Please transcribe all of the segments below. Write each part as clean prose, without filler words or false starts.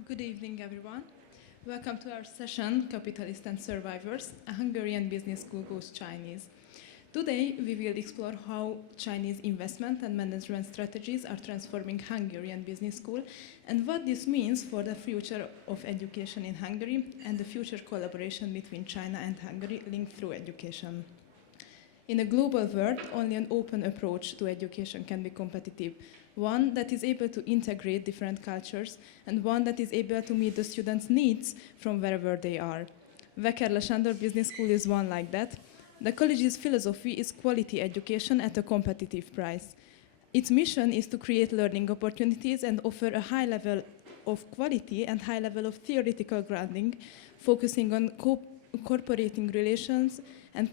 Good evening, everyone. Welcome to our session, Capitalists and Survivors, a Hungarian business school goes Chinese. Today, we will explore how Chinese investment and management strategies are transforming Hungarian business school and what this means for the future of education in Hungary and the future collaboration between China and Hungary linked through education. In a global world, only an open approach to education can be competitive. One that is able to integrate different cultures and one that is able to meet the students' needs from wherever they are. Wekerle Sándor Business School is one like that. The college's philosophy is quality education at a competitive price. Its mission is to create learning opportunities and offer a high level of quality and high level of theoretical grounding, focusing on incorporating relations and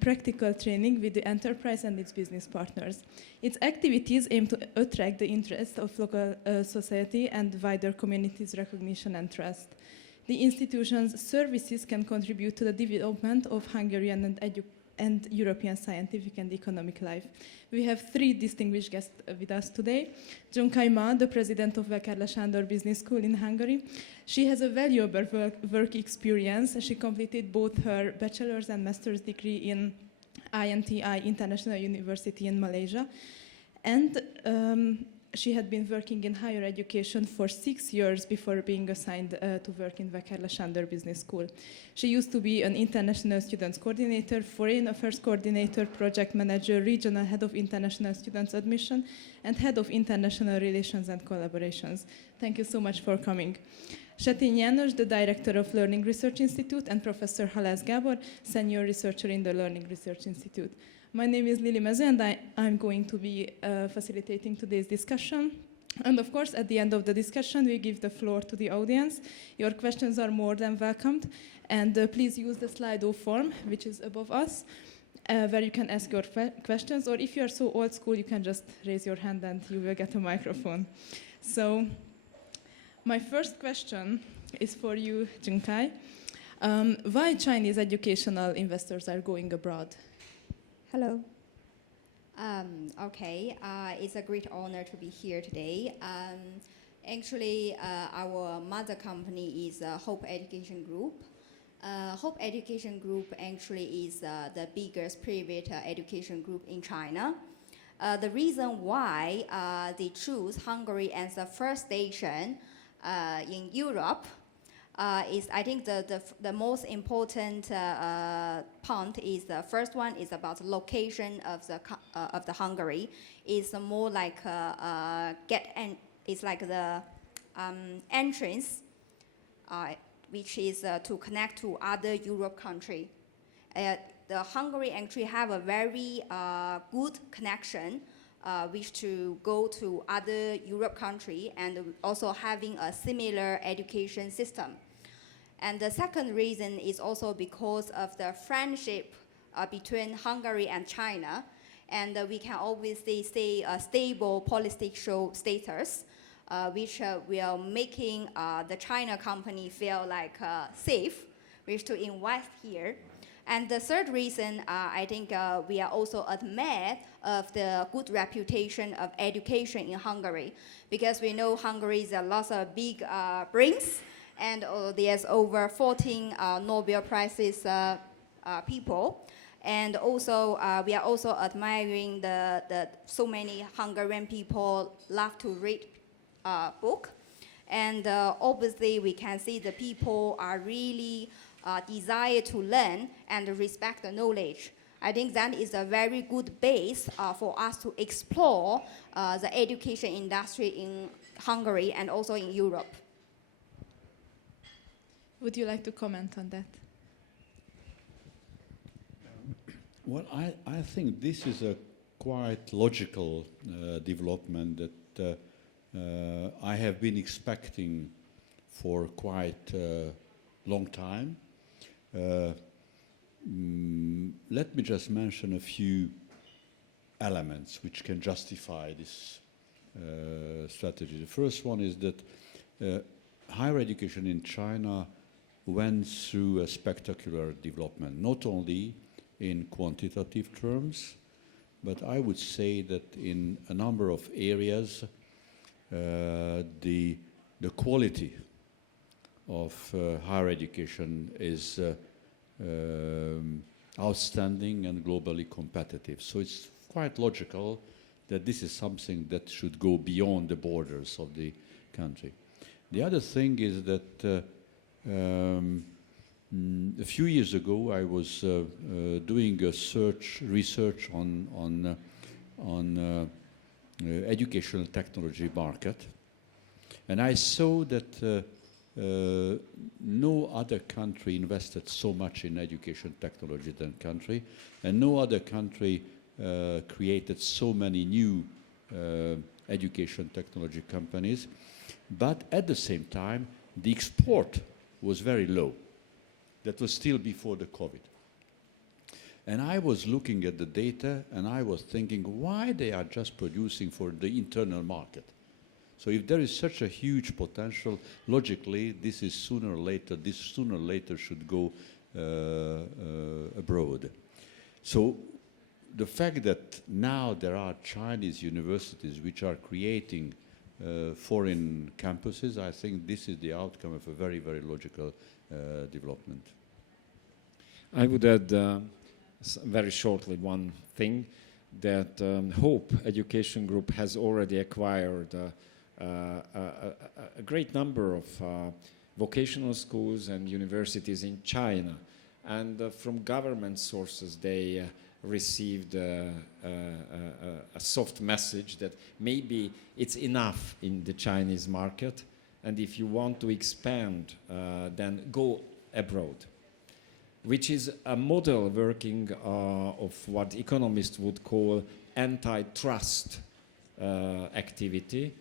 practical training with the enterprise and its business partners. Its activities aim to attract the interest of local society and wider community's recognition and trust. The institution's services can contribute to the development of Hungarian and European scientific and economic life. We have three distinguished guests with us today. Junkai, the president of Wekerle Sándor Business School in Hungary. She has a valuable work experience. She completed both her bachelor's and master's degree in INTI International University in Malaysia. And she had been working in higher education for 6 years before being assigned to work in Wekerle Sándor Business School. She used to be an international students coordinator, foreign affairs coordinator, project manager, regional head of international students admission, and head of international relations and collaborations. Thank you so much for coming. Setényi János, the director of Learning Research Institute, and Professor Halász Gábor, senior researcher in the Learning Research Institute. My name is Lili Mezző, and I'm going to be facilitating today's discussion. And of course, at the end of the discussion, we give the floor to the audience. Your questions are more than welcomed. And please use the Slido form, which is above us, where you can ask your questions. Or if you are so old school, you can just raise your hand and you will get a microphone. So my first question is for you, Junkai. Why Chinese educational investors are going abroad? Hello. It's a great honor to be here today. Actually, our mother company is Hope Education Group. Hope Education Group actually is the biggest private education group in China. The reason why they choose Hungary as the first station in Europe is, I think, the most important point is the first one is about the location of the Hungary. It's more like it's like the entrance, which is to connect to other Europe country. The Hungary actually have a very good connection, which to go to other Europe country and also having a similar education system. And the second reason is also because of the friendship between Hungary and China, and we can always say a stable political status, which will making the China company feel like safe, which to invest here. And the third reason, I think we are also admire of the good reputation of education in Hungary, because we know Hungary is a lot of big brains, and there's over 14 Nobel Prizes people. And also, we are also admiring the so many Hungarian people love to read book. And obviously, we can see the people are really desire to learn and respect the knowledge. I think that is a very good base for us to explore the education industry in Hungary and also in Europe. Would you like to comment on that? Well, I think this is a quite logical development that I have been expecting for quite a long time. Let me just mention a few elements which can justify this strategy. The first one is that higher education in China went through a spectacular development, not only in quantitative terms, but I would say that in a number of areas the the quality of higher education is outstanding and globally competitive. So it's quite logical that this is something that should go beyond the borders of the country. The other thing is that a few years ago I was doing a research on educational technology market, and I saw that no other country invested so much in education technology than country, and no other country created so many new education technology companies. But at the same time, the export was very low. That was still before the COVID. And I was looking at the data and I was thinking why they are just producing for the internal market. So if there is such a huge potential, logically, this sooner or later should go abroad. So the fact that now there are Chinese universities which are creating foreign campuses, I think this is the outcome of a very, very logical development. I would add very shortly one thing, that Hope Education Group has already acquired a great number of vocational schools and universities in China. And from government sources, they received a soft message that maybe it's enough in the Chinese market, and if you want to expand, then go abroad, which is a model working of what economists would call antitrust activity,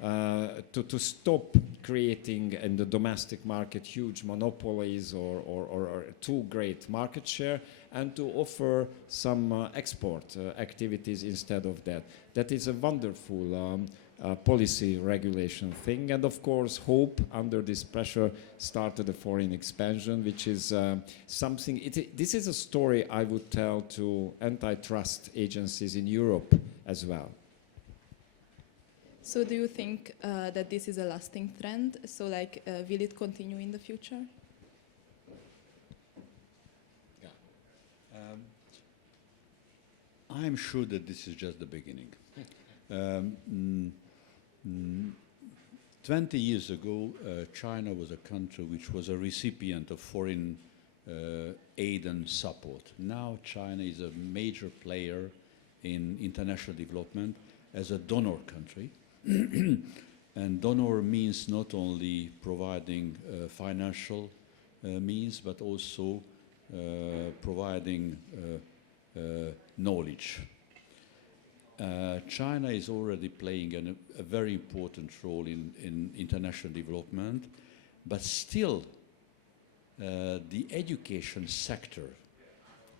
to stop creating in the domestic market huge monopolies or too great market share, and to offer some export activities instead of that. That is a wonderful policy regulation thing. And of course, Hope, under this pressure, started a foreign expansion, which is something, this is a story I would tell to antitrust agencies in Europe as well. So do you think that this is a lasting trend? So like, will it continue in the future? I'm sure that this is just the beginning. 20 years ago, China was a country which was a recipient of foreign aid and support. Now China is a major player in international development as a donor country. And donor means not only providing financial means, but also providing knowledge. China is already playing a very important role in international development, but still the education sector,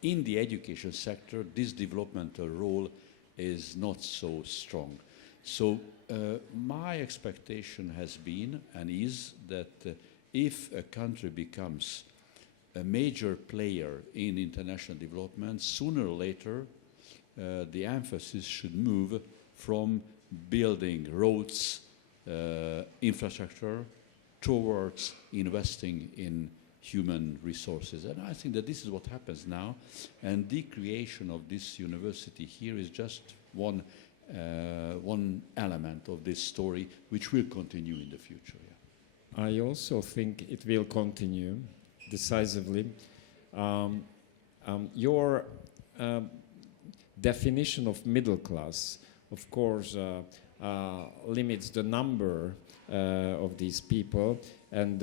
in the education sector, this developmental role is not so strong. So my expectation has been and is that if a country becomes a major player in international development, sooner or later the emphasis should move from building roads, infrastructure, towards investing in human resources. And I think that this is what happens now. And the creation of this university here is just one element of this story, which will continue in the future. Yeah. I also think it will continue decisively. Your definition of middle class, of course, limits the number of these people. And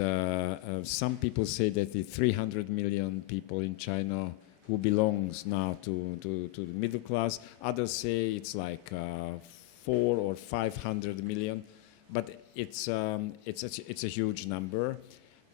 some people say that the 300 million people in China who belongs now to the middle class. Others say it's like 400 or 500 million, but it's a huge number.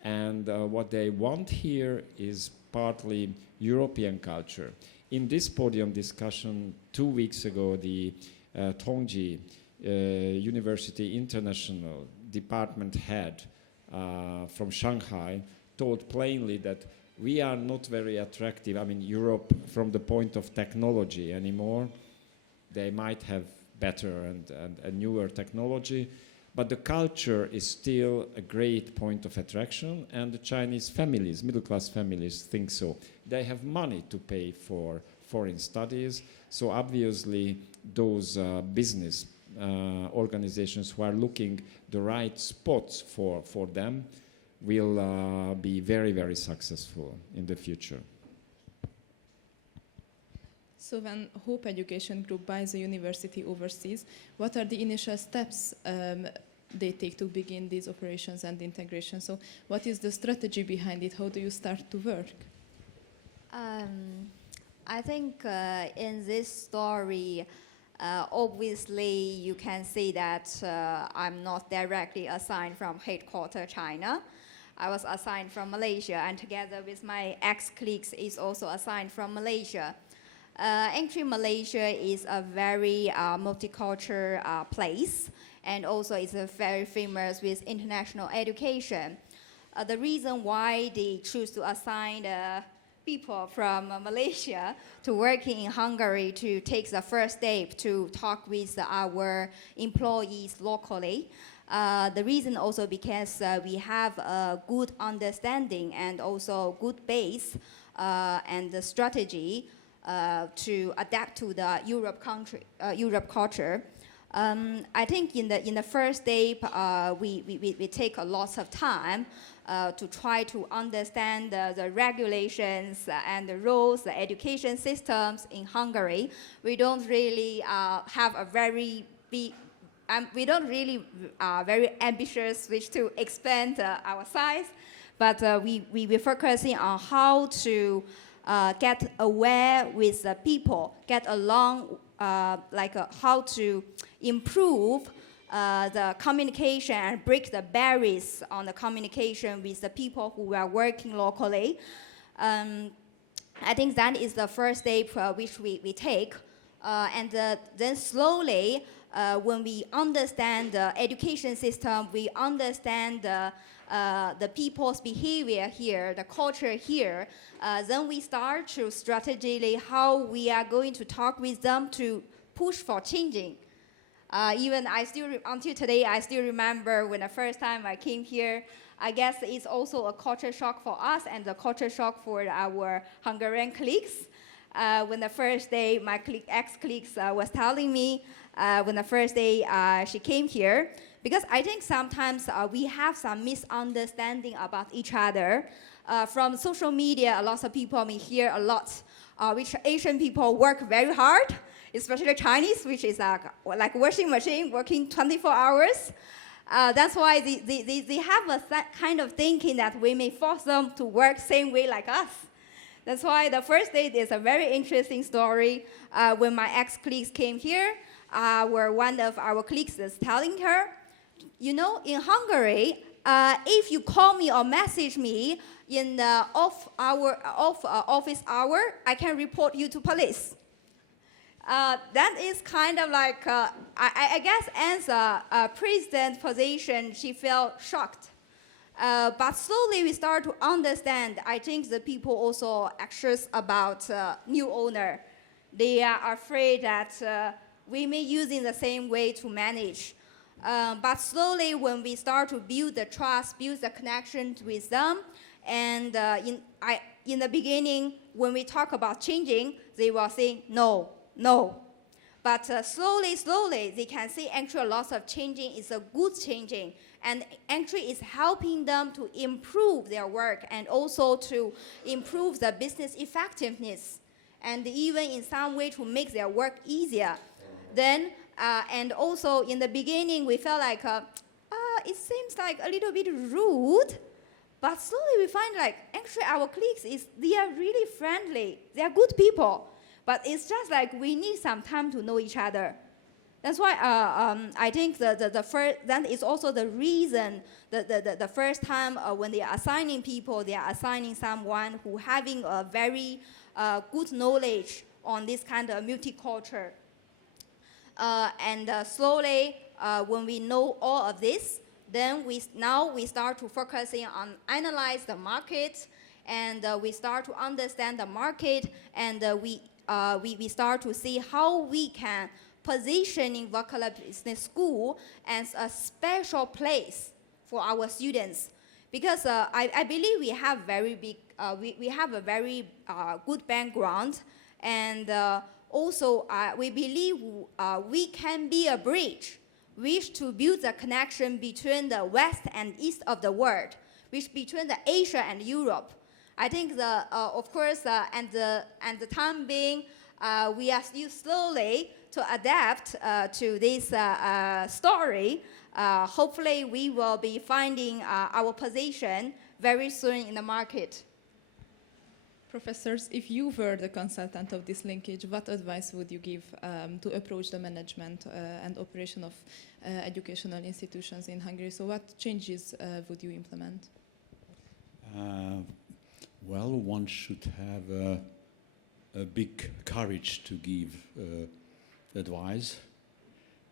And what they want here is partly European culture. In this podium discussion 2 weeks ago, the Tongji University International department head from Shanghai told plainly that we are not very attractive, I mean, Europe, from the point of technology anymore. They might have better and newer technology, But the culture is still a great point of attraction, and the Chinese families, middle-class families, think so. They have money to pay for foreign studies, so obviously those business organizations who are looking the right spots for them will be very, very successful in the future. So when Hope Education Group buys a university overseas, what are the initial steps they take to begin these operations and integration? So what is the strategy behind it? How do you start to work? I think in this story, obviously you can see that I'm not directly assigned from headquarters China. I was assigned from Malaysia, and together with my ex-colleagues is also assigned from Malaysia. Actually, Malaysia is a very multicultural place, and also it's very famous with international education. The reason why they choose to assign people from Malaysia to working in Hungary to take the first step to talk with our employees locally. The reason also because we have a good understanding and also good base and the strategy to adapt to the Europe culture. I think in the first step, we take a lot of time to try to understand the regulations and the rules, the education systems in Hungary. We don't really have a very big, we don't really very ambitious wish to expand our size, but we're focusing on how to get aware with the people, get along, how to improve the communication and break the barriers on the communication with the people who are working locally. I think that is the first step which we take. And then slowly, when we understand the education system, we understand the people's behavior here, the culture here, then we start to strategically how we are going to talk with them to push for changing. Even until today, I still remember when the first time I came here, I guess it's also a culture shock for us and a culture shock for our Hungarian colleagues. When the first day, my ex-colleagues was telling me, when the first day she came here, because I think sometimes we have some misunderstanding about each other. From social media, a lot of people may hear a lot, which Asian people work very hard, especially Chinese, which is like washing machine working 24 hours. That's why they have that kind of thinking that we may force them to work same way like us. That's why the first day is a very interesting story. When my ex-colleagues came here, where one of our colleagues is telling her, you know, in Hungary, if you call me or message me in the office hour, I can report you to police. That is kind of like, I guess as a president position, she felt shocked. But slowly we start to understand, I think the people also anxious about new owner. They are afraid that we may use in the same way to manage. But slowly when we start to build the trust, build the connection with them, and in the beginning, when we talk about changing, they will say no. But slowly, they can see actually lots of changing is a good changing. And actually is helping them to improve their work and also to improve the business effectiveness. And even in some way to make their work easier. Then, and also in the beginning, we felt like, it seems like a little bit rude. But slowly we find like, actually our colleagues, they are really friendly. They are good people. But it's just like we need some time to know each other. That's why I think the first, that is also the reason the first time when they are assigning people, they are assigning someone who having a very good knowledge on this kind of multicultural. And slowly, when we know all of this, then we start to focusing on analyze the market, and we start to understand the market, and we start to see how we can positioning Wekerle Business School as a special place for our students. Because I believe we have we have a very good background, and also we believe we can be a bridge which to build a connection between the west and east of the world, which between the Asia and Europe. I think of course, and the time being, we are still slowly to adapt to this story. Hopefully, we will be finding our position very soon in the market. Professors, if you were the consultant of this linkage, what advice would you give to approach the management and operation of educational institutions in Hungary? So what changes would you implement? Well, one should have a big courage to give advice.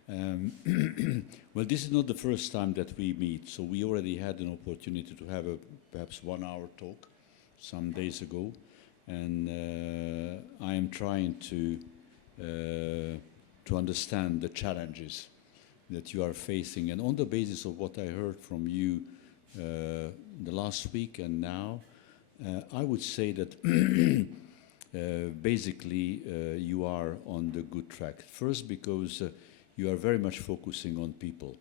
Well, this is not the first time that we meet, so we already had an opportunity to have a perhaps 1 hour talk some days ago, and I am trying to understand the challenges that you are facing, and on the basis of what I heard from you the last week and now, I would say that basically you are on the good track. First, because you are very much focusing on people.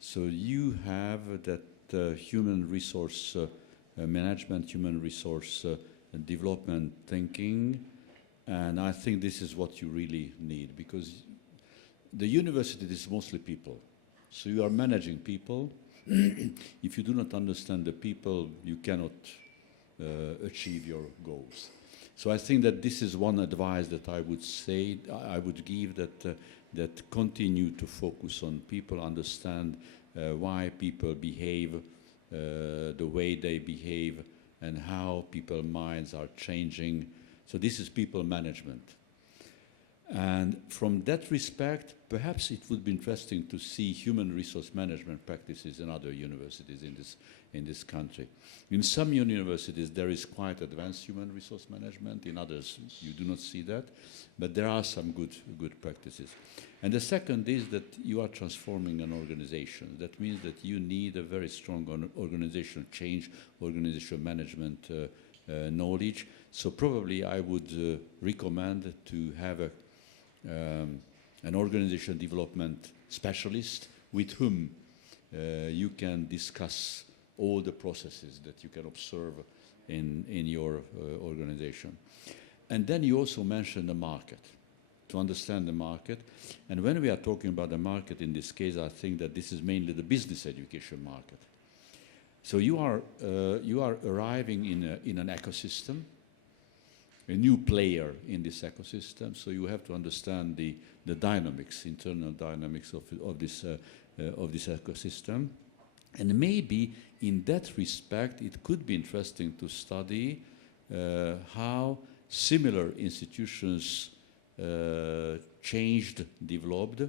So you have that human resource management, human resource development thinking, and I think this is what you really need, because the university is mostly people. So you are managing people. If you do not understand the people, you cannot achieve your goals. So I think that this is one advice that I would say, I would give, that continue to focus on people, understand why people behave the way they behave, and how people's minds are changing. So this is people management. And from that respect, perhaps it would be interesting to see human resource management practices in other universities in this country. In some universities, there is quite advanced human resource management. In others, you do not see that. But there are some good practices. And the second is that you are transforming an organization. That means that you need a very strong organizational change, organizational management knowledge. So probably I would recommend to have an organizational development specialist with whom you can discuss all the processes that you can observe in your organization. And then you also mentioned the market, to understand the market. And when we are talking about the market in this case, I think that this is mainly the business education market. So you are arriving in an ecosystem, a new player in this ecosystem, so you have to understand the dynamics, internal dynamics of this ecosystem. And maybe in that respect, it could be interesting to study how similar institutions changed, developed.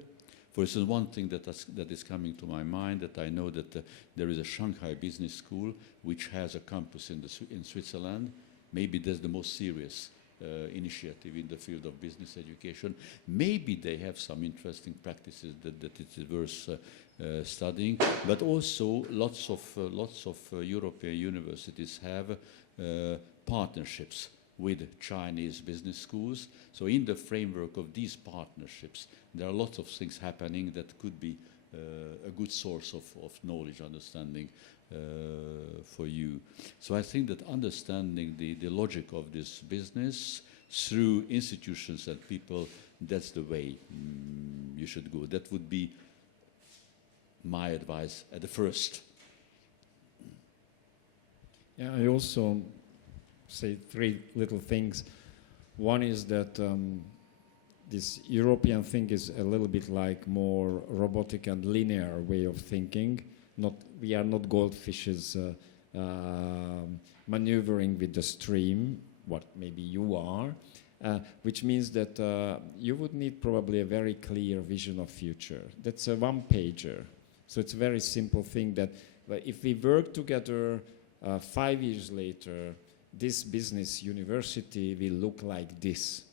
For instance, one thing that is coming to my mind, that I know that there is a Shanghai Business School which has a campus in Switzerland. Maybe that's the most serious initiative in the field of business education. Maybe they have some interesting practices that it is worth studying. But also, lots of European universities have partnerships with Chinese business schools. So in the framework of these partnerships, there are lots of things happening that could be a good source of knowledge, understanding for you. So I think that understanding the logic of this business through institutions and people, that's the way you should go. That would be my advice at the first. Yeah, I also say 3 little things. One is that this European thing is a little bit like more robotic and linear way of thinking. We are not goldfishes maneuvering with the stream, what maybe you are, which means that you would need probably a very clear vision of future. That's a one-pager. So it's a very simple thing that if we work together 5 years later, this business university will look like this.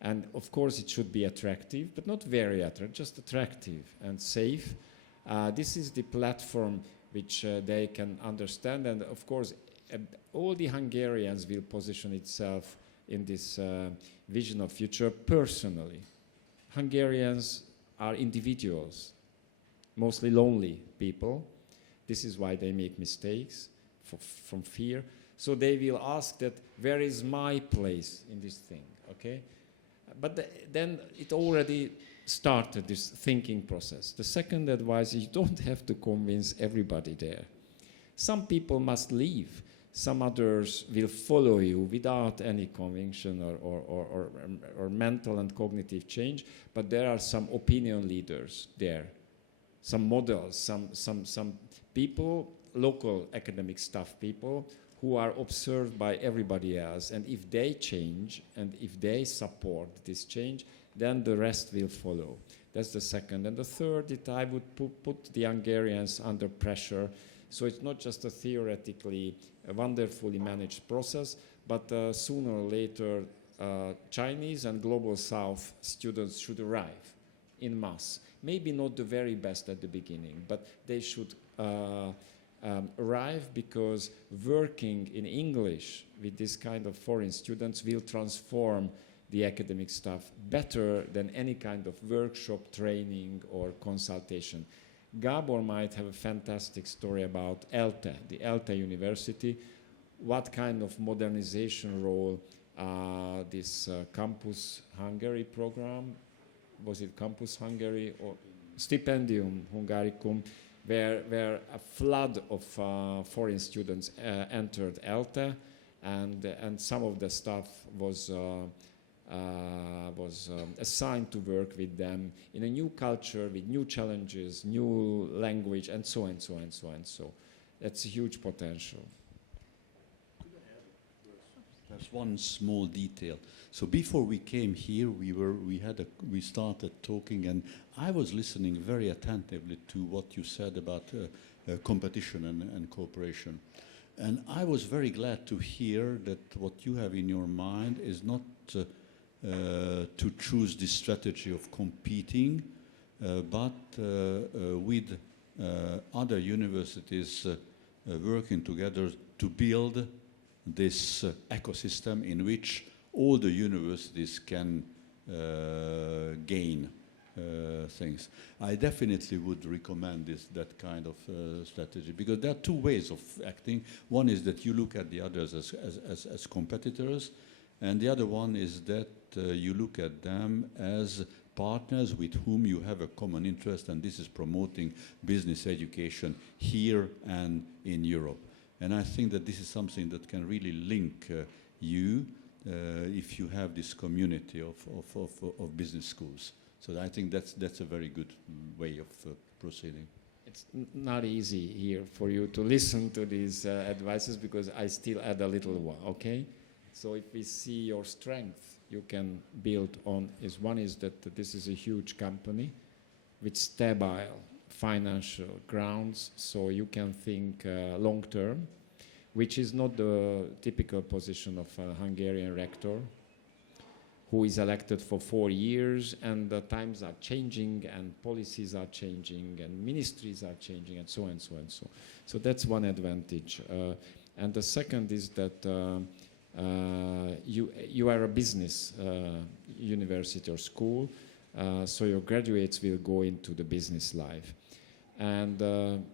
And of course it should be attractive, but not very attractive, just attractive and safe. This is the platform which they can understand, and of course all the Hungarians will position itself in this vision of future personally. Hungarians are individuals, mostly lonely people. This is why they make mistakes from fear. So they will ask that, where is my place in this thing, okay? But then it already started, this thinking process. The second advice is you don't have to convince everybody there. Some people must leave. Some others will follow you without any conviction or mental and cognitive change, but there are some opinion leaders there, some models, some people, local academic staff people, who are observed by everybody else. And if they change, and if they support this change, then the rest will follow. That's the second. And the third, that I would put the Hungarians under pressure. So it's not just a theoretically wonderfully managed process, but sooner or later, Chinese and Global South students should arrive in mass. Maybe not the very best at the beginning, but they should arrive, because working in English with this kind of foreign students will transform the academic staff better than any kind of workshop, training, or consultation. Gábor might have a fantastic story about ELTE, the ELTE University, what kind of modernization role this Campus Hungary program, was it Campus Hungary or Stipendium Hungaricum, where a flood of foreign students entered ELTE, and some of the staff was assigned to work with them in a new culture, with new challenges, new language, and so on, and so on, and so on, and so. That's a huge potential. There's one small detail. So before we came here, we started talking, and I was listening very attentively to what you said about competition and cooperation. And I was very glad to hear that what you have in your mind is not to choose this strategy of competing, but with other universities working together to build this ecosystem in which all the universities can gain things. I definitely would recommend that kind of strategy, because there are two ways of acting. One is that you look at the others as competitors, and the other one is that you look at them as partners with whom you have a common interest, and this is promoting business education here and in Europe. And I think that this is something that can really link you if you have this community of business schools. So I think that's a very good way of proceeding. It's not easy here for you to listen to these advices, because I still add a little one, okay? So if we see your strength you can build on, one is that this is a huge company with stable financial grounds, so you can think long term, which is not the typical position of a Hungarian rector who is elected for 4 years, and the times are changing and policies are changing and ministries are changing and so on and so on and so. So that's one advantage. And the second is that you are a business university or school, so your graduates will go into the business life. And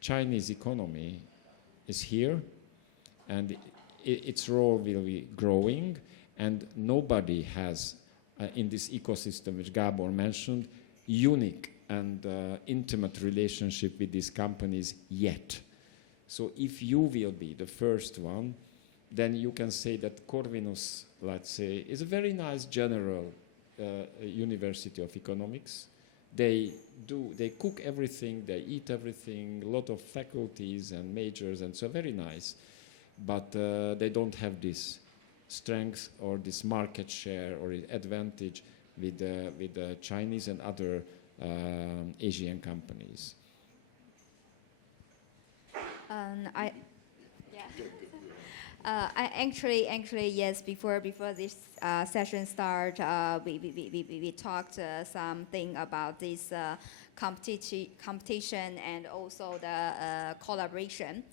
Chinese economy is here, and its role will be growing, and nobody has, in this ecosystem which Gábor mentioned, unique and intimate relationship with these companies yet. So if you will be the first one, then you can say that Corvinus, let's say, is a very nice general university of economics. They cook everything, they eat everything, a lot of faculties and majors, and so very nice. But they don't have this strength or this market share or advantage with the Chinese and other Asian companies. Actually, yes. Before this session start, we talked something about this competition and also the collaboration.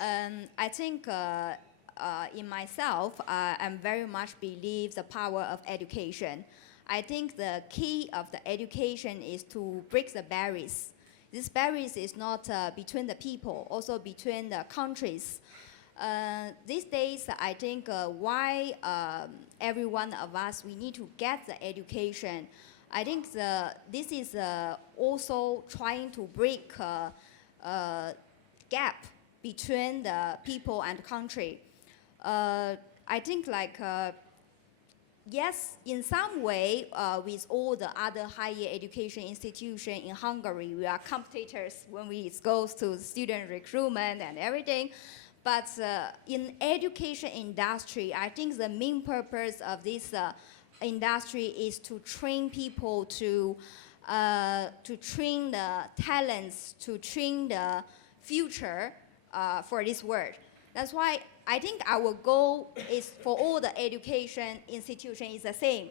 I think in myself, I very much believe the power of education. I think the key of the education is to break the barriers. This barriers is not between the people, also between the countries. These days, I think why every one of us, we need to get the education. I think this is also trying to break gap between the people and country. I think like, yes, in some way, with all the other higher education institutions in Hungary, we are competitors when we go to student recruitment and everything. But in education industry, I think the main purpose of this industry is to train people to train the talents, to train the future for this world. That's why I think our goal is for all the education institutions is the same.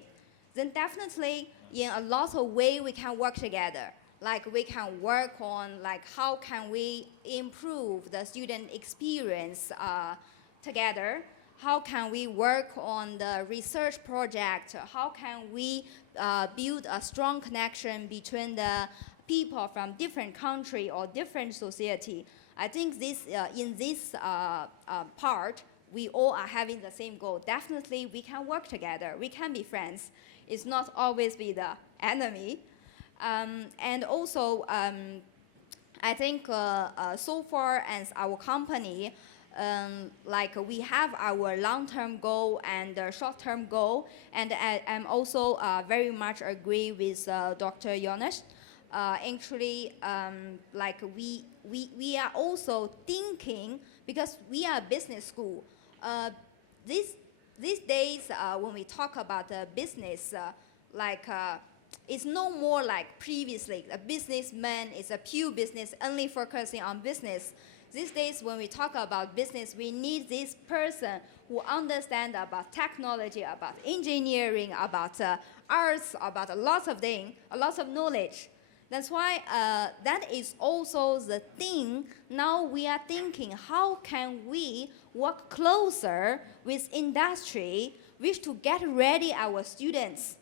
Then definitely in a lot of ways we can work together. Like we can work on like how can we improve the student experience together? How can we work on the research project? How can we build a strong connection between the people from different country or different society? I think this in this part, we all are having the same goal. Definitely we can work together. We can be friends. It's not always be the enemy. And also, I think so far as our company, like we have our long-term goal and short-term goal, and I'm also very much agree with Dr. János. Actually, like we are also thinking, because we are a business school. These days, when we talk about business, it's no more like previously. A businessman is a pure business, only focusing on business. These days, when we talk about business, we need this person who understands about technology, about engineering, about arts, about a lot of things, a lot of knowledge. That's why that is also the thing. Now we are thinking, how can we work closer with industry, which to get ready our students,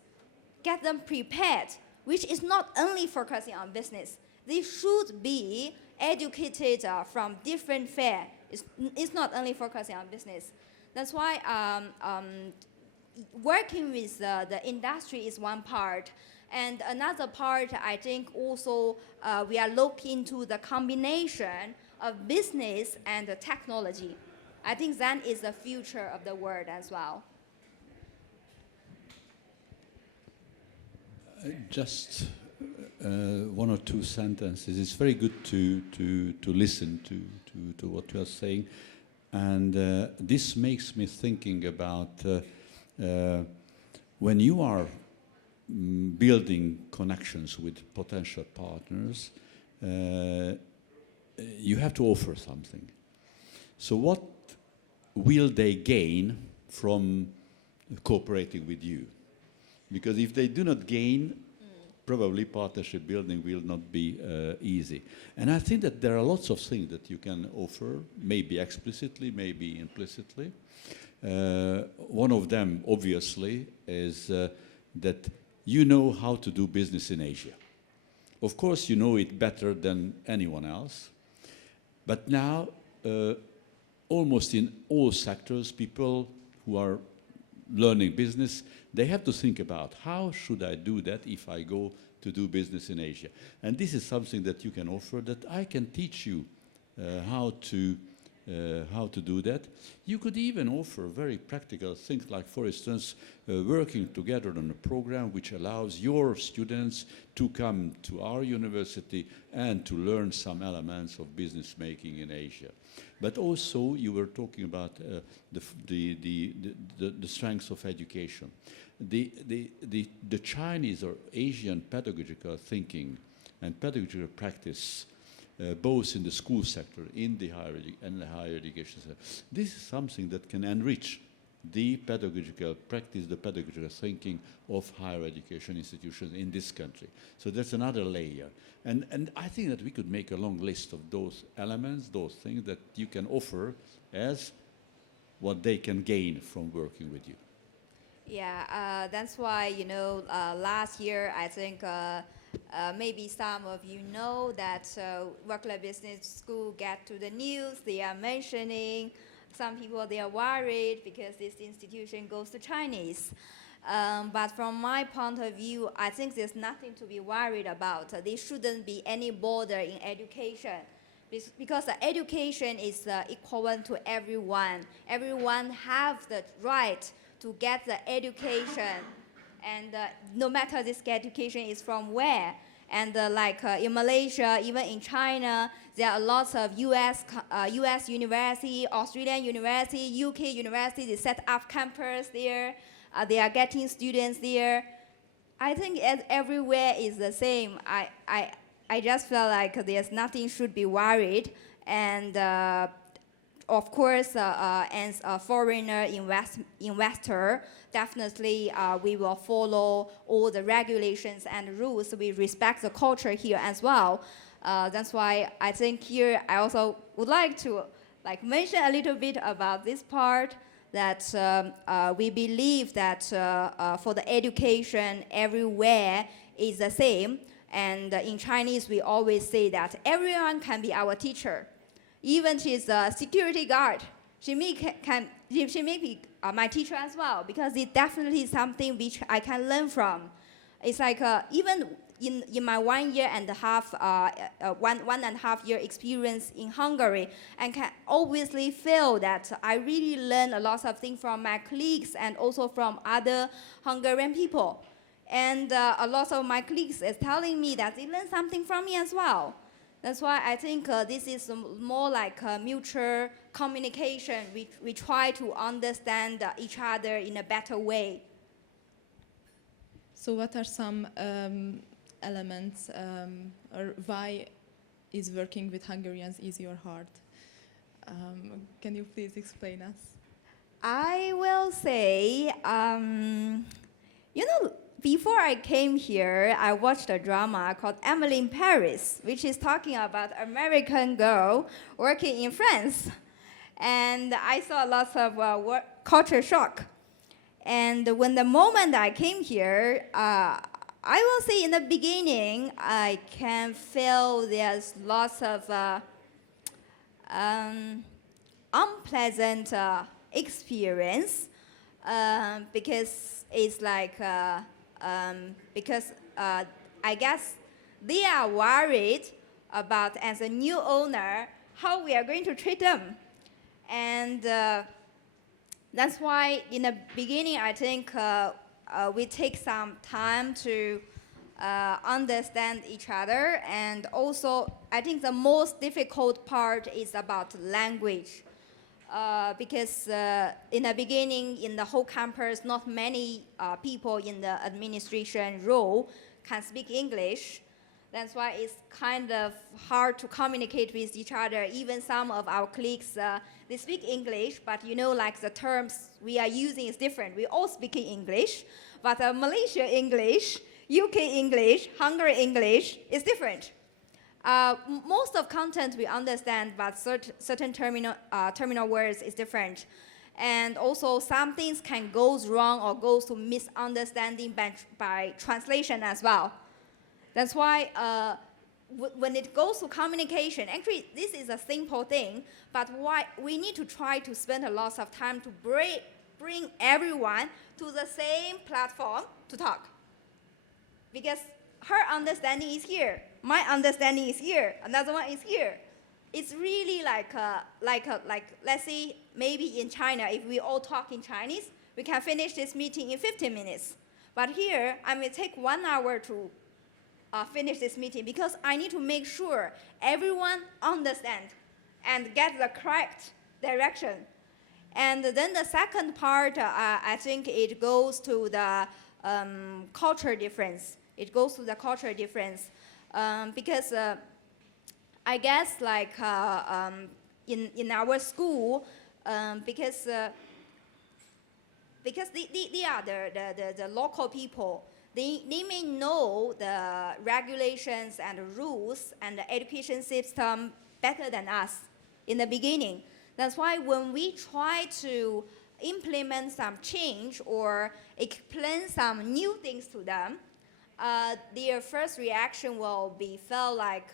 get them prepared, which is not only focusing on business. They should be educated from different fields. It's not only focusing on business. That's why working with the industry is one part. And another part, I think also we are looking into the combination of business and technology. I think that is the future of the world as well. Just one or two sentences. It's very good to listen to what you are saying, and this makes me thinking about when you are building connections with potential partners, you have to offer something. So what will they gain from cooperating with you? Because if they do not gain, probably partnership building will not be easy. And I think that there are lots of things that you can offer, maybe explicitly, maybe implicitly. One of them, obviously, is that you know how to do business in Asia. Of course, you know it better than anyone else. But now, almost in all sectors, people who are learning business, they have to think about how should I do that if I go to do business in Asia. And this is something that you can offer, that I can teach you how to do that. You could even offer very practical things like, for instance, working together on a program which allows your students to come to our university and to learn some elements of business making in Asia. But also, you were talking about the strengths of education. The Chinese or Asian pedagogical thinking and pedagogical practice both in the school sector, in the higher education sector. This is something that can enrich the pedagogical practice, the pedagogical thinking of higher education institutions in this country. So that's another layer. And I think that we could make a long list of those elements, those things that you can offer as what they can gain from working with you. Yeah, that's why, last year, I think maybe some of you know that Wekerle Business School get to the news. They are mentioning some people, they are worried because this institution goes to Chinese. But from my point of view, I think there's nothing to be worried about. There shouldn't be any border in education because education is equivalent to everyone. Everyone has the right to get the education, and no matter this education is from where. And in Malaysia, even in China, there are lots of US university, Australian university, UK university. They set up campus there. They are getting students there. I think everywhere is the same. I just feel like there's nothing should be worried. And of course, as a foreigner investor, definitely we will follow all the regulations and rules. We respect the culture here as well. That's why I think here I also would like to mention a little bit about this part, that we believe that for the education everywhere is the same. And in Chinese, we always say that everyone can be our teacher. Even she's a security guard, she may be my teacher as well, because it definitely is something which I can learn from. It's like even in my 1 year and a half, one and a half year experience in Hungary, and can obviously feel that I really learn a lot of things from my colleagues and also from other Hungarian people. And a lot of my colleagues is telling me that they learn something from me as well. That's why I think this is more like a mutual communication. We try to understand each other in a better way. So what are some elements, or why is working with Hungarians easy or hard? Can you please explain us? I will say, before I came here, I watched a drama called Emily in Paris, which is talking about an American girl working in France. And I saw lots of culture shock. And when the moment I came here, I will say in the beginning, I can feel there's lots of unpleasant experience because it's like, I guess they are worried about, as a new owner, how we are going to treat them. And that's why in the beginning, I think we take some time to understand each other. And also, I think the most difficult part is about language. Because in the beginning, in the whole campus, not many people in the administration role can speak English. That's why it's kind of hard to communicate with each other. Even some of our colleagues, they speak English, but the terms we are using is different. We all speak English, but Malaysia English, UK English, Hungary English is different. Most of content we understand, but certain terminal words is different. And also some things can go wrong or goes to misunderstanding by translation as well. That's why when it goes to communication, actually this is a simple thing, but why we need to try to spend a lot of time to bring everyone to the same platform to talk. Because her understanding is here, my understanding is here, another one is here. It's really like let's say maybe in China, if we all talk in Chinese, we can finish this meeting in 15 minutes. But here, I may take 1 hour to finish this meeting because I need to make sure everyone understands and get the correct direction. And then the second part, I think it goes to the culture difference. It goes to the culture difference because I guess like in our school, because they are the local people. They may know the regulations and the rules and the education system better than us in the beginning. That's why when we try to implement some change or explain some new things to them, their first reaction will be felt like,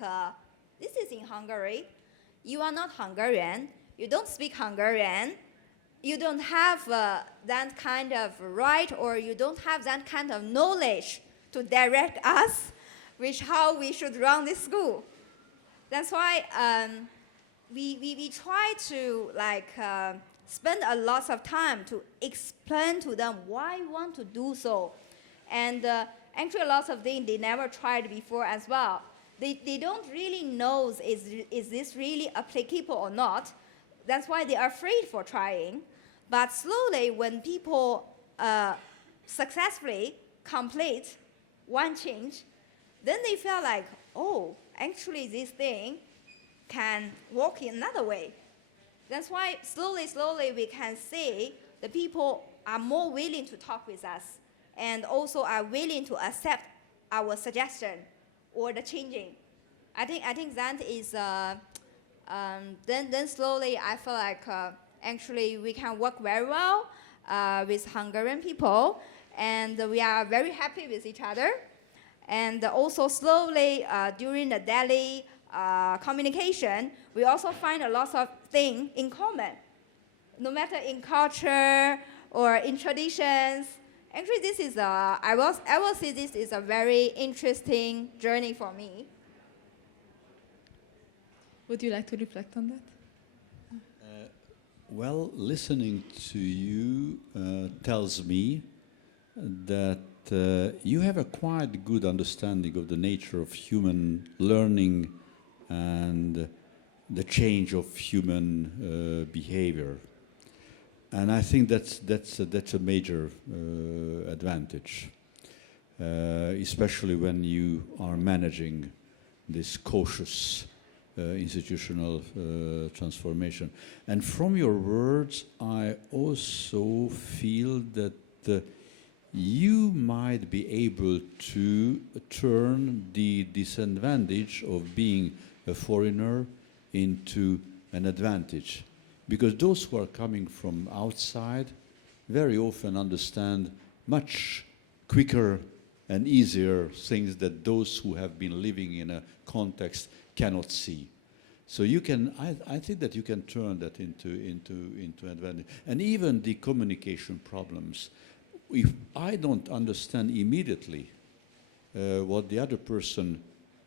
this is in Hungary. You are not Hungarian. You don't speak Hungarian. You don't have that kind of right, or you don't have that kind of knowledge to direct us with how we should run this school. That's why we try to spend a lot of time to explain to them why we want to do so. And actually a lot of things they never tried before as well. They don't really know is this really applicable or not. That's why they are afraid for trying. But slowly, when people successfully complete one change, then they feel like, oh, actually this thing can work in another way. That's why slowly we can see the people are more willing to talk with us and also are willing to accept our suggestion or the changing. I think that is, then slowly I feel like actually we can work very well with Hungarian people, and we are very happy with each other. And also slowly during the daily communication, we also find a lot of things in common, no matter in culture or in traditions. Actually, this is I will say this is a very interesting journey for me. Would you like to reflect on that? Well, listening to you tells me that you have a quite good understanding of the nature of human learning and the change of human behavior. And I think that's a major advantage, especially when you are managing this cautious institutional transformation. And from your words, I also feel that you might be able to turn the disadvantage of being a foreigner into an advantage. Because those who are coming from outside very often understand much quicker and easier things that those who have been living in a context cannot see. So you can, I think that you can turn that into advantage. And even the communication problems. If I don't understand immediately what the other person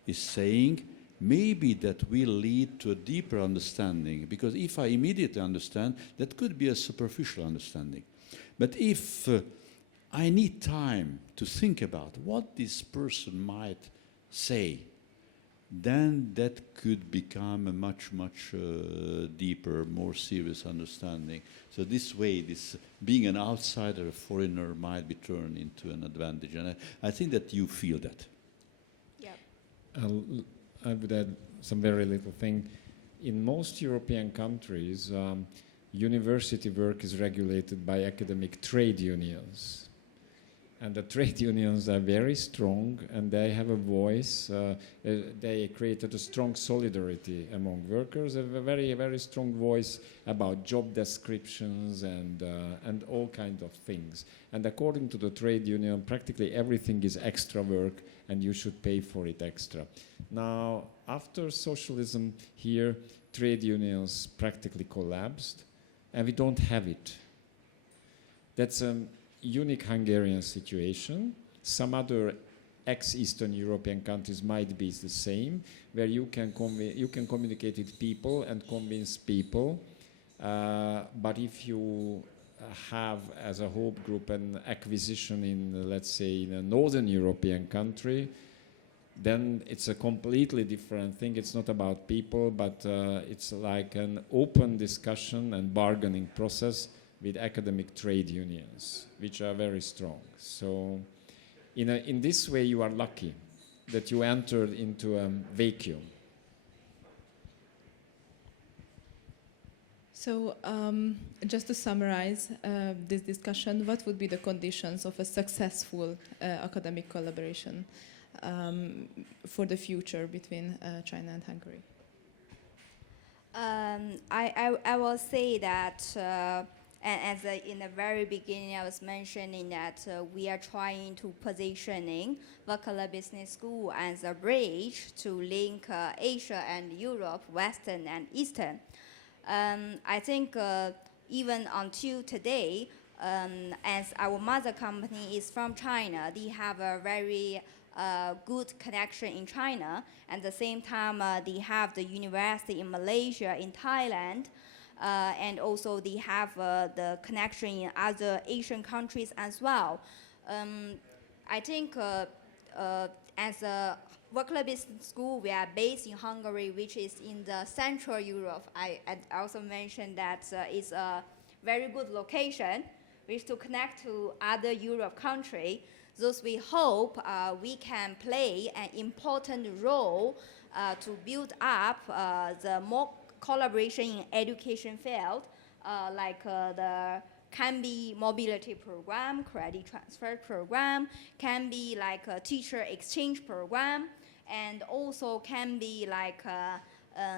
is saying, maybe that will lead to a deeper understanding. Because if I immediately understand, that could be a superficial understanding. But if I need time to think about what this person might say, then that could become a much deeper, more serious understanding. So this way, this being an outsider, a foreigner, might be turned into an advantage. And I think that you feel that. Yeah. I would add some very little thing. In most European countries, university work is regulated by academic trade unions. And the trade unions are very strong, and they have a voice. They created a strong solidarity among workers, a very, very strong voice about job descriptions and all kinds of things. And according to the trade union, practically everything is extra work, and you should pay for it extra. Now, after socialism here, trade unions practically collapsed, and we don't have it. That's a unique Hungarian situation. Some other ex-Eastern European countries might be the same, where you can communicate with people and convince people. But if you have, as a hope group, an acquisition in, let's say, in a Northern European country, then it's a completely different thing. It's not about people, but it's like an open discussion and bargaining process with academic trade unions, which are very strong. So in this way, you are lucky that you entered into a vacuum. So, just to summarize this discussion, what would be the conditions of a successful academic collaboration for the future between China and Hungary? I will say that, in the very beginning, I was mentioning that we are trying to positioning Wekerle Business School as a bridge to link Asia and Europe, Western and Eastern. I think even until today, as our mother company is from China, they have a very good connection in China. At the same time, they have the university in Malaysia, in Thailand, and also they have the connection in other Asian countries as well. I think as a Wekerle Business School, we are based in Hungary, which is in the Central Europe. I also mentioned that it's a very good location, which to connect to other Europe countries. Thus, we hope we can play an important role to build up the more collaboration in education field, like the can be mobility program, credit transfer program, can be like a teacher exchange program, and also can be like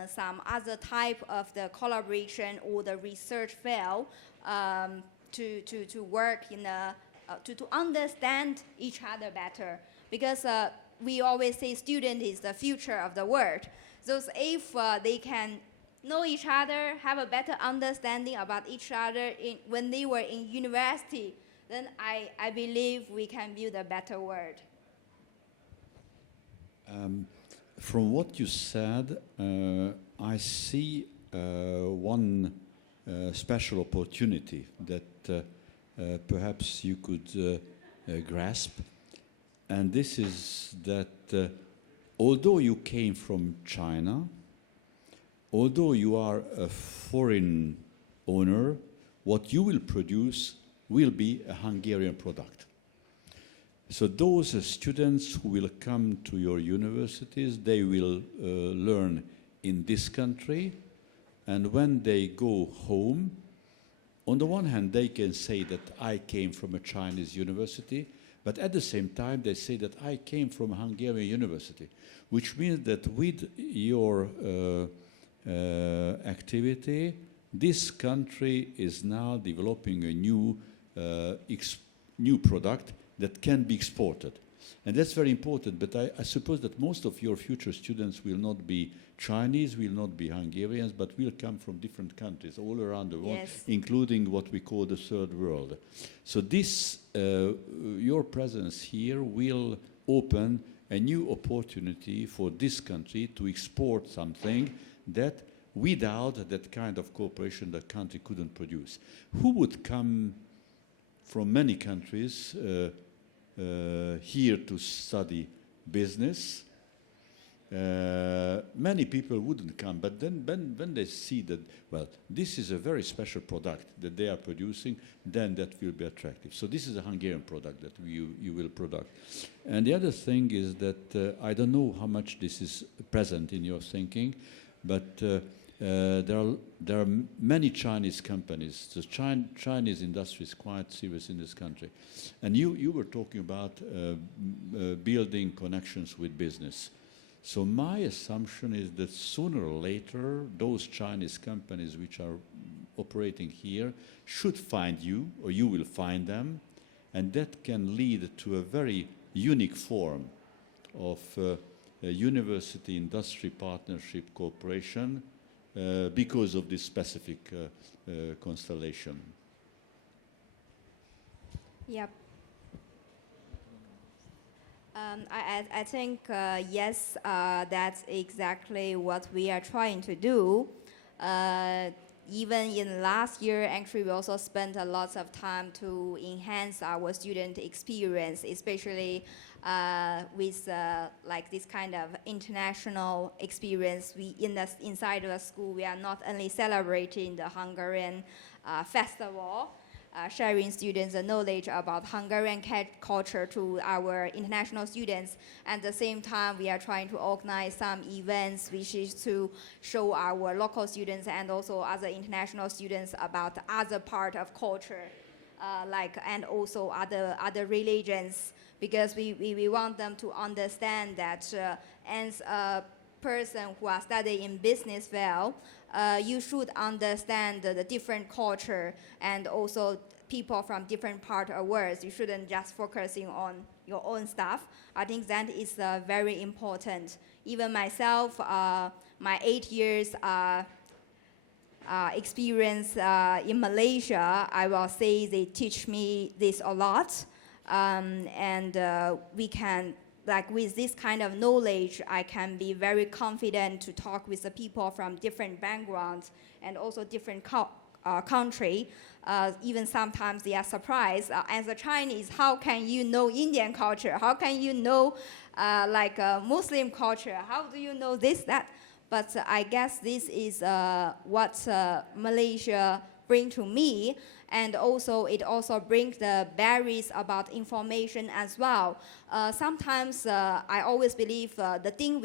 some other type of the collaboration or the research field to work in a to understand each other better, because we always say student is the future of the world. So if they can know each other, have a better understanding about each other when they were in university, then I believe we can build a better world. From what you said, I see one special opportunity that perhaps you could grasp, and this is that although you came from China, although you are a foreign owner, what you will produce will be a Hungarian product. So those students who will come to your universities, they will learn in this country, and when they go home, on the one hand, they can say that I came from a Chinese university, but at the same time, they say that I came from a Hungarian university, which means that with your activity, this country is now developing a new product that can be exported. And that's very important, but I suppose that most of your future students will not be Chinese, will not be Hungarians, but will come from different countries all around the world, Yes. including what we call the third world. So this, your presence here will open a new opportunity for this country to export something that without that kind of cooperation the country couldn't produce. Who would come from many countries here to study business? Many people wouldn't come, but then when they see that, well, this is a very special product that they are producing, then that will be attractive. So this is a Hungarian product that you will produce. And the other thing is that I don't know how much this is present in your thinking, but there are many Chinese companies. The Chinese industry is quite serious in this country. And you were talking about building connections with business. So my assumption is that sooner or later, those Chinese companies which are operating here should find you, or you will find them, and that can lead to a very unique form of a university-industry partnership cooperation because of this specific constellation. Yep. I think, yes, that's exactly what we are trying to do. Even in last year, actually, we also spent a lot of time to enhance our student experience, especially with like this kind of international experience. Inside the school, we are not only celebrating the Hungarian festival, sharing students the knowledge about Hungarian culture to our international students. At the same time, we are trying to organize some events which is to show our local students and also other international students about other part of culture, and also other religions, because we want them to understand that as a person who are studying in business well, you should understand the different culture and also people from different part of the world. You shouldn't just focusing on your own stuff. I think that is very important. Even myself, my 8 years experience in Malaysia, I will say they teach me this a lot. We can, with this kind of knowledge, I can be very confident to talk with the people from different backgrounds and also different country. Even sometimes they are surprised. As a Chinese, how can you know Indian culture? How can you know Muslim culture? How do you know this, that? But I guess this is what Malaysia bring to me. And also, it also brings the barriers about information as well. Sometimes I always believe the thing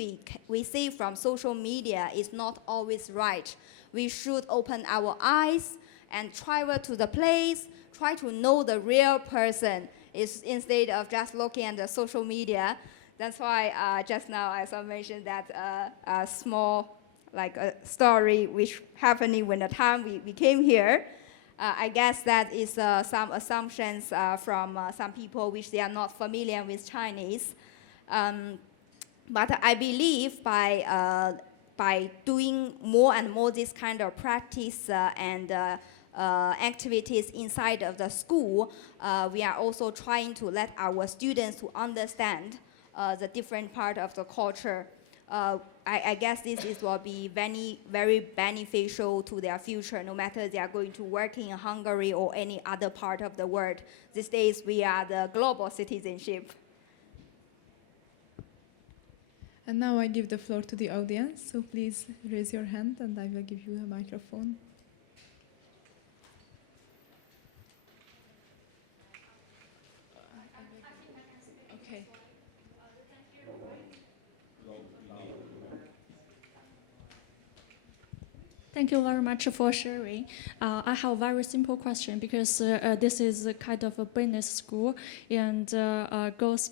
we see from social media is not always right. We should open our eyes and travel to the place, try to know the real person instead of just looking at the social media. That's why just now I mentioned that a small story which happening when the time we came here. I guess that is some assumptions from some people which they are not familiar with Chinese. But I believe by doing more and more this kind of practice and activities inside of the school, we are also trying to let our students to understand the different part of the culture. I guess this will be very, very beneficial to their future, no matter they are going to work in Hungary or any other part of the world. These days, we are the global citizenship. And now I give the floor to the audience, so please raise your hand and I will give you a microphone. Okay. Thank you very much for sharing. I have a very simple question because this is a kind of a business school and goes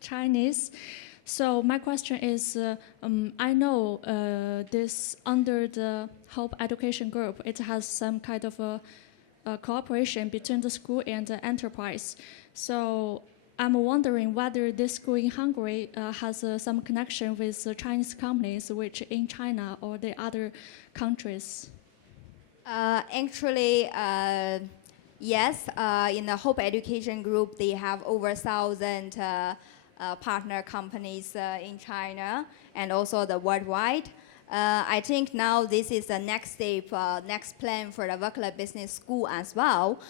Chinese. So my question is, I know this under the Hope Education Group, it has some kind of a cooperation between the school and the enterprise. So I'm wondering whether this school in Hungary has some connection with Chinese companies which in China or the other countries. Yes. In the Hope Education Group, they have over 1,000 partner companies in China and also the worldwide. I think now this is the next step, next plan for the Wekerle Business School as well.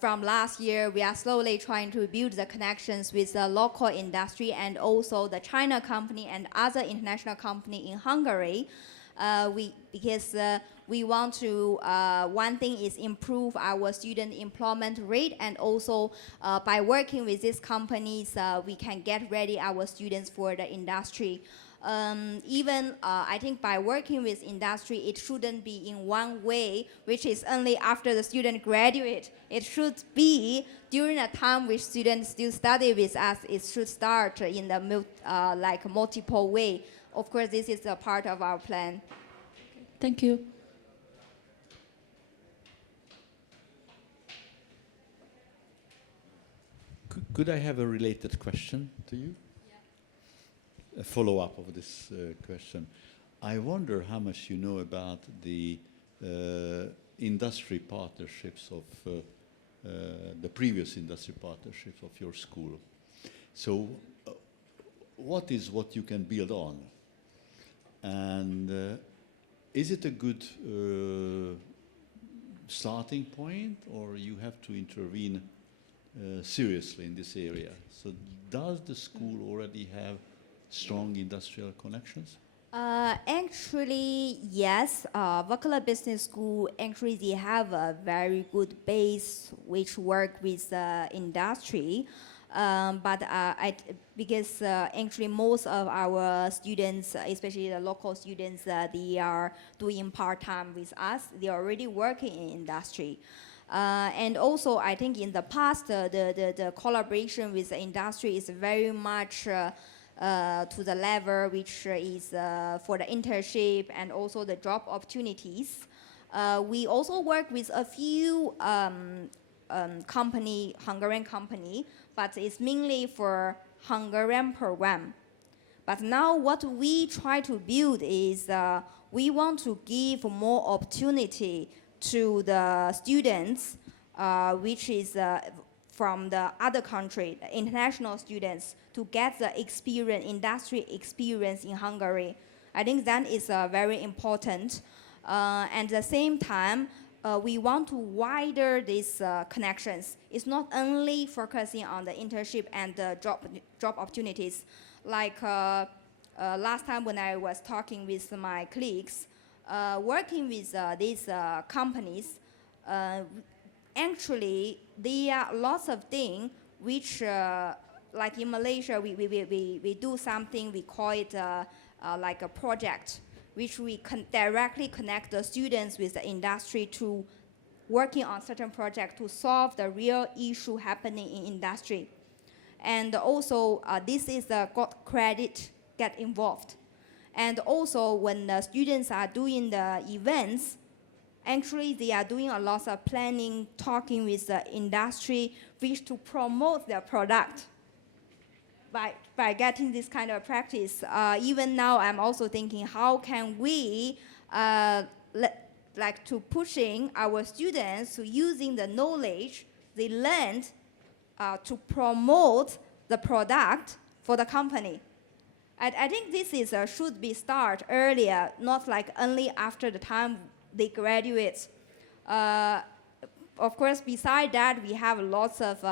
From last year, we are slowly trying to build the connections with the local industry and also the China company and other international company in Hungary. Because we want to, one thing is improve our student employment rate, and also by working with these companies, we can get ready our students for the industry. I think by working with industry, it shouldn't be in one way, which is only after the student graduate. It should be during the time which students still study with us. It should start in the multiple way. Of course, this is a part of our plan. Thank you. Could I have a related question to you? A follow-up of this question. I wonder how much you know about the industry partnerships of the previous industry partnerships of your school. So what is what you can build on? And is it a good starting point, or you have to intervene seriously in this area? So does the school already have strong industrial connections? Actually, yes. Wekerle Business School, actually, they have a very good base which work with the industry. Because actually most of our students, especially the local students, they are doing part-time with us. They are already working in industry. And also, I think in the past, the collaboration with the industry is very much to the level which is for the internship and also the job opportunities. We also work with a few Hungarian company, but it's mainly for Hungarian program. But now what we try to build is we want to give more opportunity to the students, which is from the other country, the international students, to get the experience, industry experience in Hungary. I think that is very important. And at the same time, we want to widen these connections. It's not only focusing on the internship and the job opportunities. Like last time when I was talking with my colleagues, working with these companies, actually there are lots of things which, like in Malaysia, we do something, we call it like a project, which we directly connect the students with the industry to working on certain projects to solve the real issue happening in industry. And also, this is the credit get involved. And also, when the students are doing the events, actually they are doing a lot of planning, talking with the industry, which to promote their product. By getting this kind of practice, even now I'm also thinking how can we like to pushing our students to using the knowledge they learned to promote the product for the company. I think this is should be start earlier, not like only after the time they graduate. Of course, beside that, we have lots of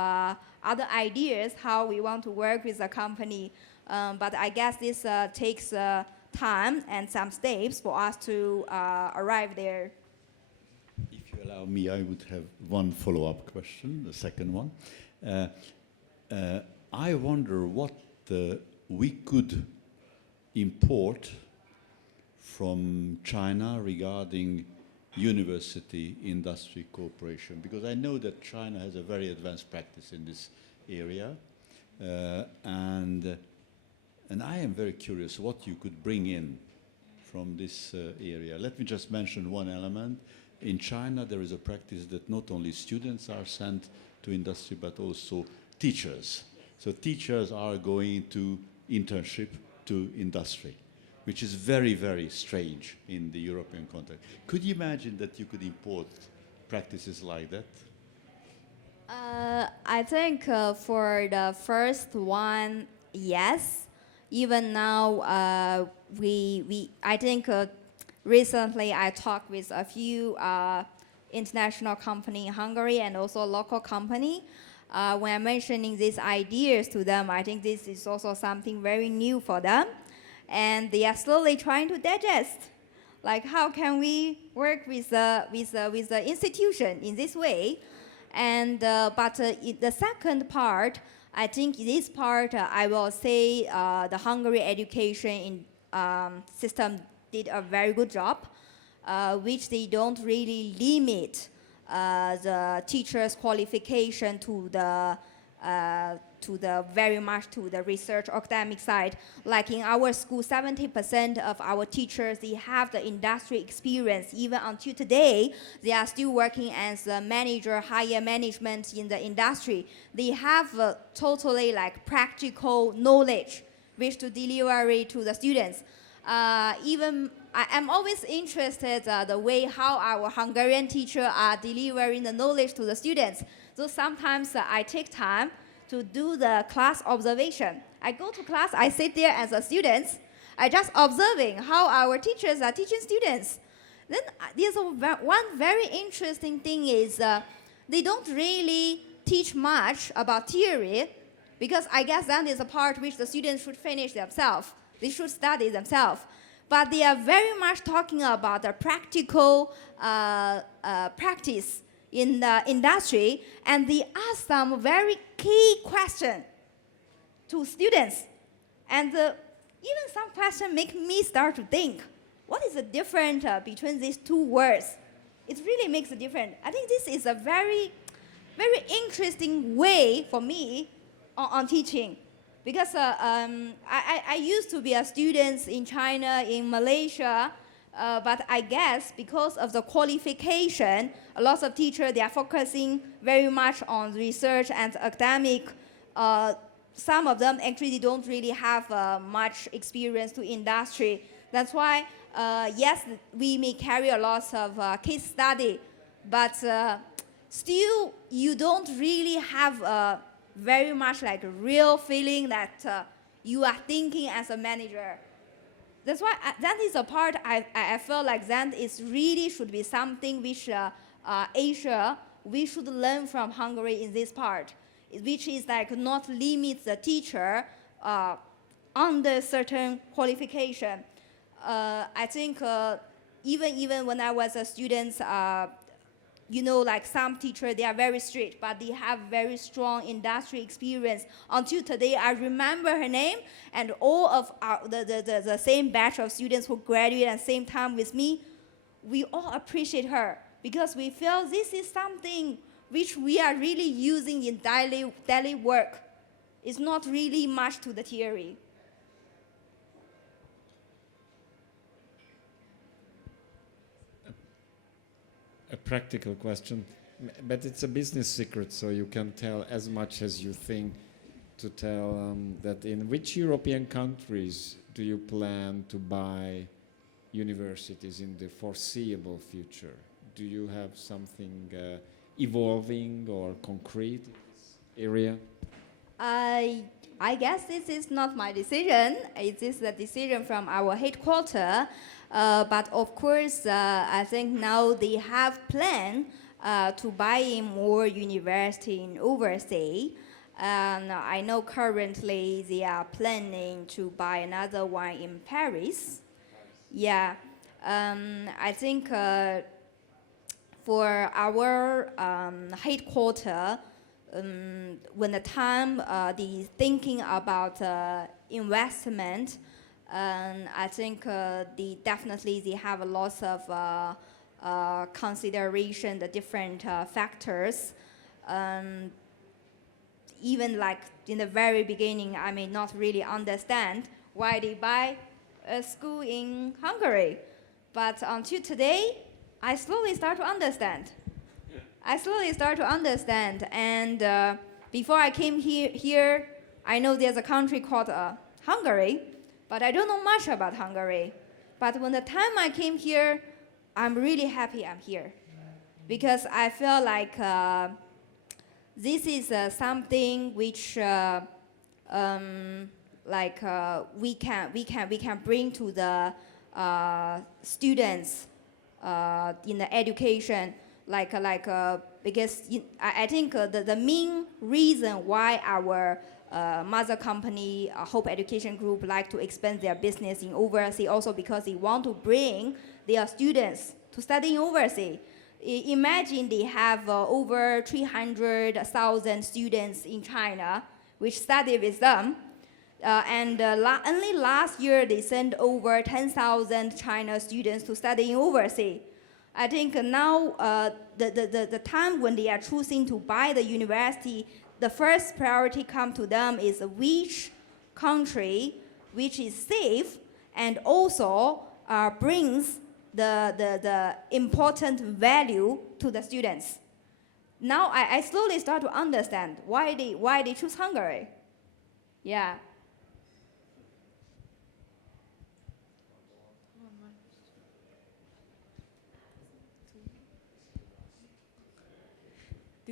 other ideas how we want to work with the company. But I guess this takes time and some steps for us to arrive there. If you allow me, I would have one follow-up question, the second one. I wonder what we could import from China regarding university industry cooperation, because I know that China has a very advanced practice in this area, and I am very curious what you could bring in from this area. Let me just mention one element. In China, there is a practice that not only students are sent to industry, but also teachers. So teachers are going to internship to industry, which is very, very strange in the European context. Could you imagine that you could import practices like that? I think for the first one, yes. Even now, I think recently I talked with a few international company in Hungary and also a local company. When I'm mentioning these ideas to them, I think this is also something very new for them. And they are slowly trying to digest, like how can we work with the institution in this way. And but the second part, I think this part I will say the Hungary education system did a very good job, which they don't really limit the teachers' qualification to the very much to the research academic side. Like in our school, 70% of our teachers, they have the industry experience. Even until today, they are still working as a manager, higher management in the industry. They have totally like practical knowledge which to deliver to the students. Even I'm always interested the way how our Hungarian teachers are delivering the knowledge to the students. So sometimes I take time to do the class observation. I go to class, I sit there as a student, I just observing how our teachers are teaching students. Then there's one very interesting thing is they don't really teach much about theory, because I guess that is a part which the students should finish themselves. They should study themselves. but they are very much talking about the practical practice in the industry, and they ask some very key questions to students. And even some questions make me start to think, what is the difference between these two words? It really makes a difference. I think this is a very, very interesting way for me on teaching. Because I used to be a student in China, in Malaysia, but I guess because of the qualification, a lot of teachers, they are focusing very much on research and academic. Some of them actually don't really have much experience to industry. That's why, yes, we may carry a lot of case study, but still you don't really have very much like a real feeling that you are thinking as a manager. That's why that is a part I feel like that is really should be something which Asia, we should learn from Hungary in this part, which is like not limit the teacher under certain qualification. I think even when I was a student, you know, like some teachers, they are very strict, but they have very strong industry experience. Until today, I remember her name, and all of the same batch of students who graduated at the same time with me, we all appreciate her because we feel this is something which we are really using in daily work. It's not really much to the theory. A practical question, but it's a business secret, so you can tell as much as you think to tell that in which European countries do you plan to buy universities in the foreseeable future? Do you have something evolving or concrete in this area? I guess this is not my decision. It is the decision from our headquarters. But of course, I think now they have planned to buy in more university in overseas. I know currently they are planning to buy another one in Paris. Yeah, I think for our headquarters, when the time the thinking about investment, I think they have a lot of consideration, the different factors. Even like in the very beginning, I may not really understand why they buy a school in Hungary. But until today, I slowly start to understand. And before I came here, I know there's a country called Hungary, but I don't know much about Hungary. But when the time I came here, I'm really happy I'm here, because I feel like this is something which we can bring to the students in the education. Because I think the main reason why our mother company, Hope Education Group, like to expand their business in overseas, also because they want to bring their students to study in overseas. Imagine they have over 300,000 students in China, which study with them. Only last year, they sent over 10,000 China students to study in overseas. I think now the time when they are choosing to buy the university, the first priority come to them is which country which is safe and also brings the important value to the students. Now I slowly start to understand why they choose Hungary. Yeah.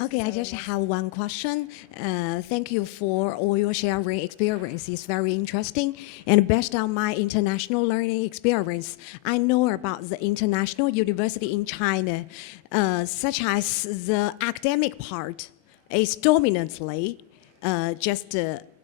Okay, I just have one question. Thank you for all your sharing experience. It's very interesting. And based on my international learning experience, I know about the international university in China, such as the academic part is dominantly just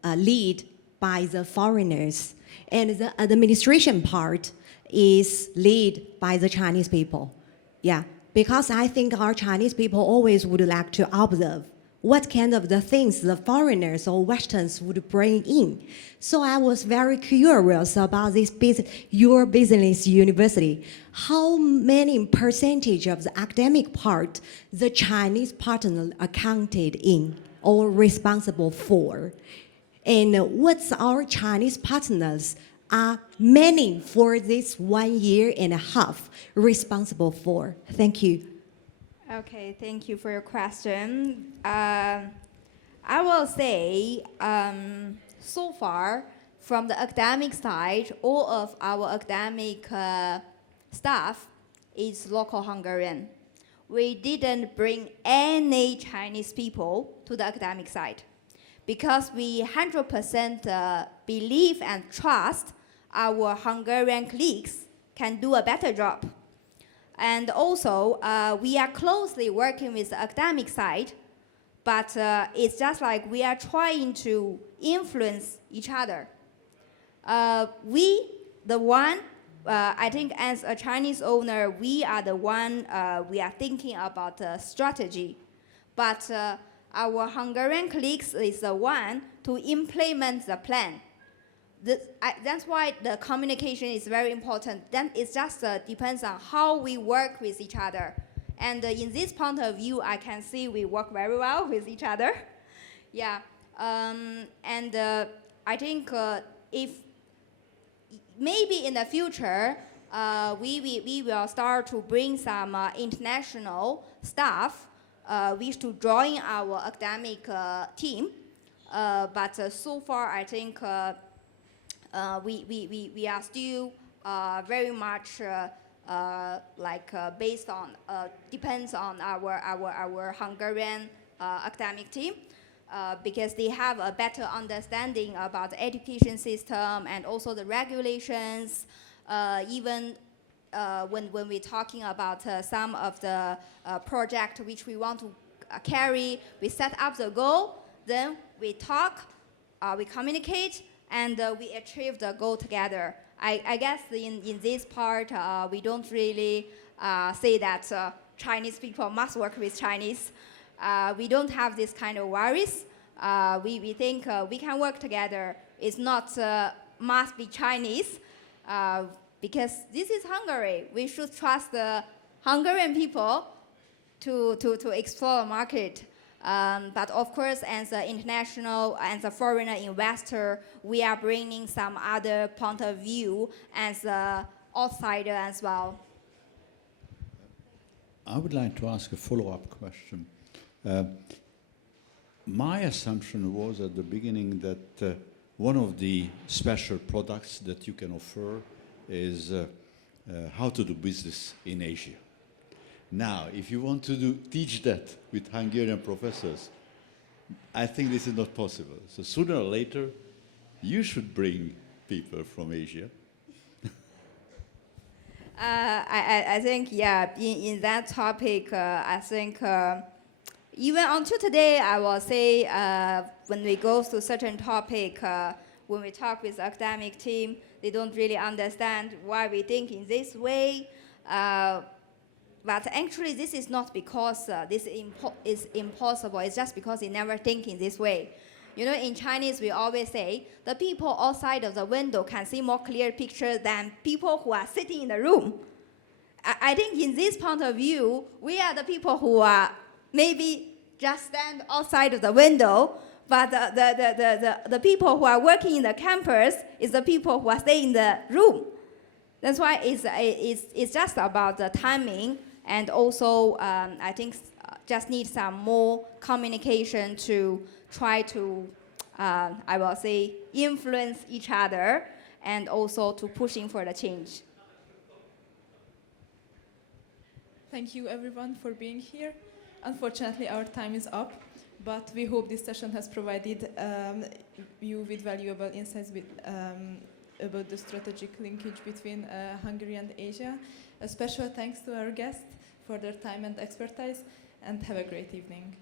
lead by the foreigners. And the administration part is led by the Chinese people. Yeah, because I think our Chinese people always would like to observe what kind of the things the foreigners or Westerns would bring in. So I was very curious about this your business university. How many percentage of the academic part the Chinese partner accounted in or responsible for? And what's our Chinese partners are many for this 1 year and a half responsible for? Thank you. Okay, thank you for your question. I will say, so far, from the academic side, all of our academic staff is local Hungarian. We didn't bring any Chinese people to the academic side because we 100% believe and trust our Hungarian colleagues can do a better job. And also, we are closely working with the academic side, but it's just like we are trying to influence each other. I think as a Chinese owner, we are the one, we are thinking about the strategy. But our Hungarian colleagues is the one to implement the plan. That's why the communication is very important. Then it just depends on how we work with each other. And in this point of view, I can see we work very well with each other. Yeah. I think if maybe in the future, we will start to bring some international staff wish to join our academic team. But so far, I think we are still very much based on depends on our Hungarian academic team because they have a better understanding about the education system and also the regulations. Even when we're talking about some of the project which we want to carry, we set up the goal, then we talk, we communicate, and we achieve the goal together. I guess in this part, we don't really say that Chinese people must work with Chinese. We don't have this kind of worries. We think we can work together. It's not must be Chinese because this is Hungary. We should trust the Hungarian people to explore the market. But of course, as an international, as a foreigner investor, we are bringing some other point of view as an outsider as well. I would like to ask a follow-up question. My assumption was at the beginning that one of the special products that you can offer is how to do business in Asia. Now, if you want to teach that with Hungarian professors, I think this is not possible. So sooner or later, you should bring people from Asia. I think, yeah, in that topic, I think even until today, I will say when we go to certain topic, when we talk with the academic team, they don't really understand why we think in this way. But actually, this is not because this is impossible. It's just because they never think in this way. You know, in Chinese, we always say, the people outside of the window can see more clear picture than people who are sitting in the room. I think in this point of view, we are the people who are maybe just stand outside of the window, but the people who are working in the campus is the people who are staying in the room. That's why it's just about the timing. And also, I think just need some more communication to try to, I will say, influence each other and also to pushing for the change. Thank you everyone for being here. Unfortunately, our time is up, but we hope this session has provided you with valuable insights about the strategic linkage between Hungary and Asia. A special thanks to our guests for their time and expertise, and have a great evening.